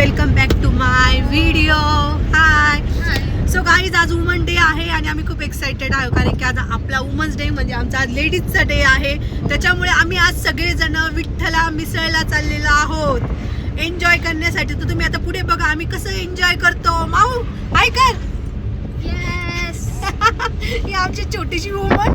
Welcome back to my video. Hi so guys आज woman day आहे आणि आम्ही खूप एक्साइटेड आहोत कारण की आज आपला वुमन्स डे म्हणजे आमचा आज लेडीजचा डे आहे. त्याच्यामुळे आम्ही आज सगळेजण विठ्ठला मिसळला चाललेलो आहोत. एन्जॉय करण्यासाठी तर तुम्ही आता पुढे बघा आम्ही कसं एन्जॉय करतो. माऊ हाय कर. ही आमची छोटीशी वुमन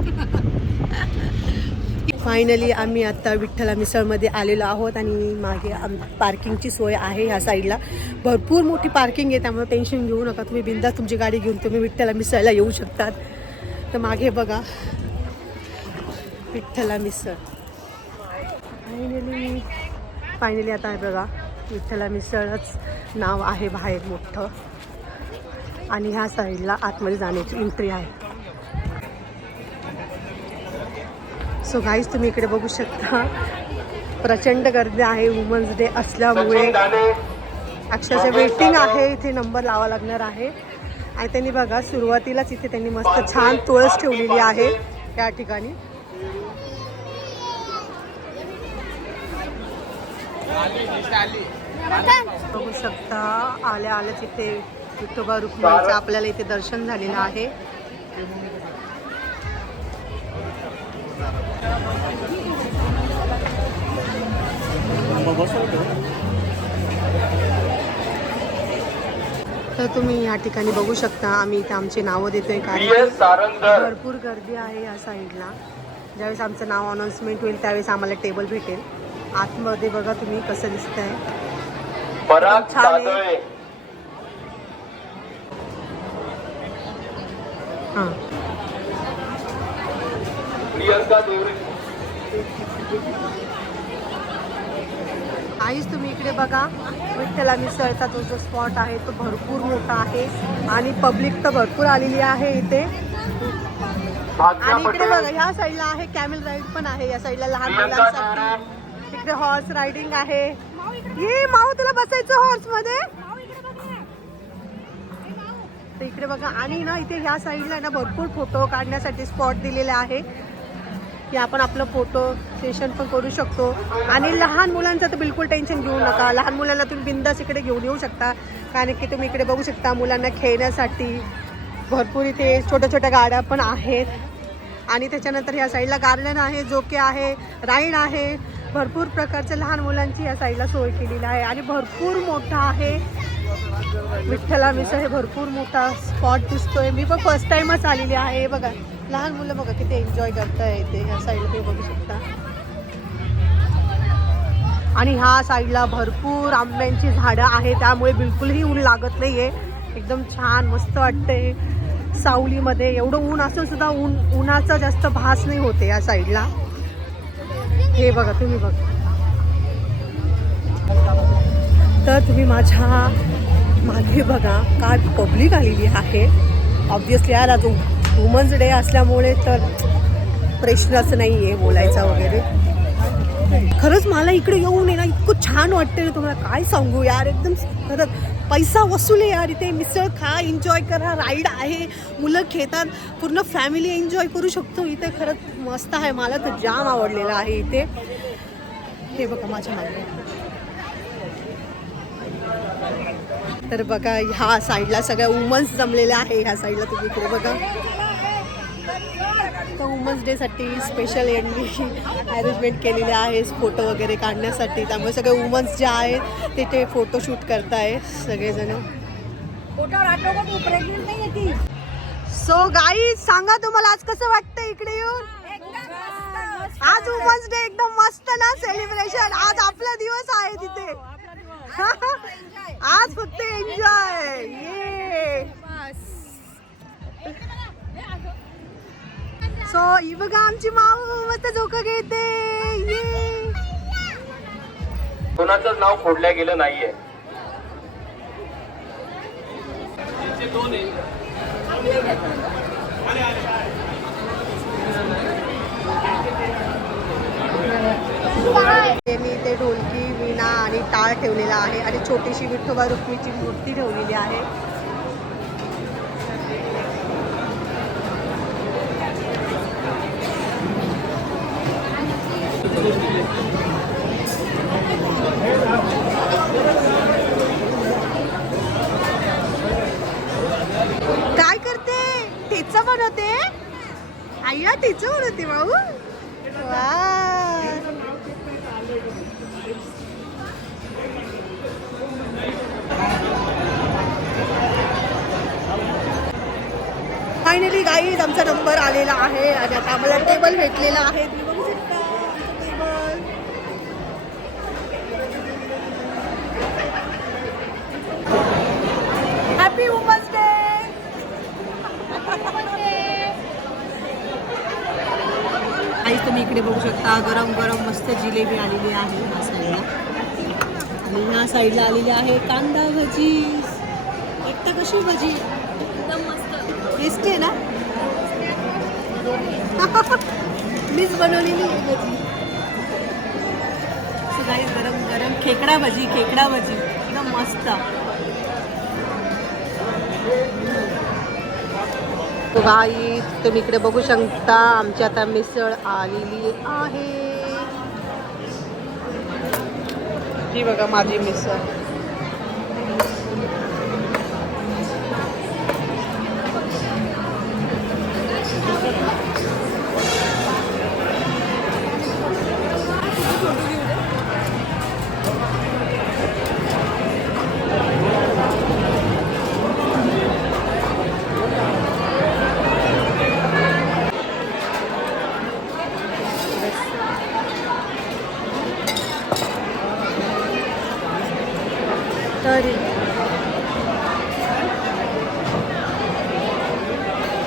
फायनली आम्ही आत्ता विठ्ठला मिसळमध्ये आलेलो आहोत आणि मागे आम पार्किंगची सोय आहे ह्या साईडला भरपूर मोठी पार्किंग आहे त्यामुळे टेन्शन घेऊ नका. तुम्ही बिंदा तुमची गाडी घेऊन तुम्ही विठ्ठला मिसळला येऊ शकतात. तर मागे बघा. विठ्ठला मिसळ फायनली फायनली आता आहे बघा. विठ्ठला मिसळच नाव आहे बाहेर मोठं. आणि ह्या साईडला आतमध्ये जाण्याची एंट्री आहे. सो गाईज तुम्ही इकडे बघू शकता प्रचंड गर्दी आहे वुमन्स डे असल्यामुळे. अक्षरशः वेटिंग आहे इथे नंबर लावा लागणार आहे. आणि त्यांनी बघा सुरुवातीलाच इथे त्यांनी मस्त छान तुळस ठेवलेली आहे या ठिकाणी. बघू शकता आल्या आल्याच इथे विठोबा रुक्मिणीचं आपल्याला इथे दर्शन झालेलं आहे. तर तुम्ही या ठिकाणी बघू शकता आम्ही इथे आमचे नावं देतोय कारण भरपूर गर्दी आहे या साईडला. ज्यावेळेस आमचं नाव अनाऊन्समेंट होईल त्यावेळेस आम्हाला टेबल भेटेल. आतमध्ये बघा तुम्ही कसं छान आहे. सादळे हां. प्रियंका देवरे आईच तुम्ही इकडे बघा. विठ्ठला मिसळचा तो जो स्पॉट आहे तो भरपूर मोठा आहे आणि पब्लिक तर भरपूर आलेली आहे इथे. आणि इकडे बघा ह्या साईडला आहे कॅमेल राईड पण आहे या साईडला लहान मुलांसाठी. इकडे हॉर्स रायडिंग आहे. ये माऊ तुला बसायचं हॉर्समध्ये? इकडे बघा आणि ना इथे ह्या साईडला ना भरपूर फोटो काढण्यासाठी स्पॉट दिलेले आहे. की आपण आपलं फोटो सेशन पण करू शकतो. आणि लहान मुलांचं तर बिलकुल टेन्शन घेऊ नका. लहान मुलांना तुम्ही बिंदास इकडे घेऊन येऊ शकता. कारण की तुम्ही इकडे बघू शकता मुलांना खेळण्यासाठी भरपूर इथे छोट्या छोट्या गाड्या पण आहेत. आणि त्याच्यानंतर ह्या साईडला गार्डन आहे जोके आहे राईड आहे. भरपूर प्रकारच्या लहान मुलांची या साईडला सोय केलेली आहे. आणि भरपूर मोठा आहे. विठ्ठला मिसळ हे भरपूर मोठा स्पॉट दिसतोय. मी पण फर्स्ट टाइमच आलेली आहे बघा. लहान मुलं बघा किती एन्जॉय करता येते ह्या साईडला तुम्ही बघू शकता. आणि ह्या साईडला भरपूर आंब्यांची झाडं आहे त्यामुळे बिलकुलही ऊन लागत नाही आहे एकदम छान मस्त वाटतंय सावलीमध्ये. एवढं ऊन असून सुद्धा ऊन उन्हाचा जास्त भास नाही होते या साईडला हे बघा तुम्ही बघा. तर तुम्ही माझ्या मागे बघा काय पब्लिक आलेली आहे. ऑब्विसली यार आज वुमन्स डे असल्यामुळे तर प्रश्नच नाही आहे बोलायचा वगैरे. खरंच मला इकडे येऊन ना इतकं छान वाटतं तुम्हाला. काय सांगू यार एकदम खरंच. पैसा वसूल आहे यार इथे. मिसळ खा एन्जॉय करा राईड आहे. मुलं खेळतात पूर्ण फॅमिली एन्जॉय करू शकतो. इथे खरंच मस्त आहे. मला तर जाम आवडलेलं आहे इथे. हे बघा माझ्या मागे तर बघा ह्या साईडला सगळ्या वुमन्स जमलेल्या आहे ह्या साईडला तुम्ही इकडे बघा. तर वुमन्स डेसाठी स्पेशल यांनी अरेंजमेंट केलेले आहे फोटो वगैरे काढण्यासाठी. त्यामुळे सगळे वुमन्स जे आहेत ते ते फोटोशूट करताय सगळेजण. सो गाई सांगा तुम्हाला आज कसं वाटतं इकडे येऊन? आज वुमन्स डे एकदम मस्त ना सेलिब्रेशन आज आपला दिवस आहे तिथे. सो ही बघा आमची माऊ मस्त झोका घेते. ये. कोणाचंच नाव फोडल्या गेलं नाहीये. मी ते ढोलकी विणा आणि टाळ ठेवलेला आहे आणि छोटीशी विठोबा रुक्मीची मूर्ती ठेवलेली आहे. काय करते? तेच बनवते? आईला तेच बनवते भाऊ. फायनली गाईज आमचा नंबर आलेला आहे आणि आता आम्हाला टेबल भेटलेला आहे. गरम गरम मस्त जिलेबी आलेली आहे ह्या साईडला. आणि ह्या साईडला आलेली आहे कांदा भजी. एकटा कशी भजी? एकदम मस्त. टेस्टी आहे ना? मीच बनवलेली भजी. गरम गरम खेकडा भजी खेकडा भजी. एकदम मस्त. गाई तुम्ही इकडे बघू शकता आमची आता मिसळ आलेली आहे. ही बघा माझी मिसळ.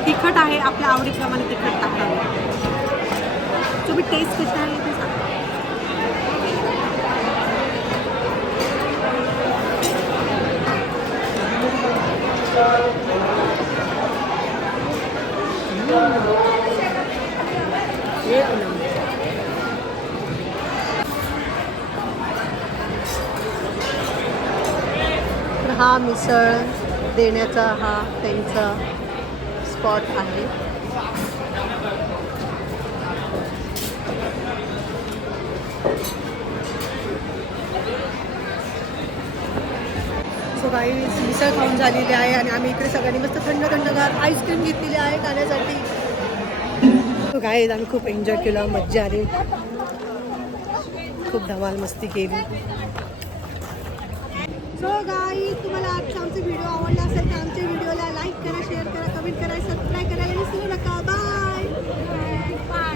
तिखट आहे आपल्या आवडीप्रमाणे तिखट टाकावं तुम्ही टेस्ट कशी आहे ते सांगा you. हा मिसळ देण्याचा हा त्यांचा स्पॉट आहे. सो काही मिसळ खाऊन झालेली आहे आणि आम्ही इकडे सगळ्यांनी मस्त थंड थंडगार आईस्क्रीम घेतलेली आहे खाण्यासाठी. काय आम्ही खूप एन्जॉय केलं मज्जा आली. खूप धमाल मस्ती केली. सो गाई तुम्हाला आजचा आमचा व्हिडिओ आवडला असेल तर आमच्या व्हिडिओला लाईक करा शेअर करा कमेंट करा सबस्क्राईब करायला विसरू नका. बाय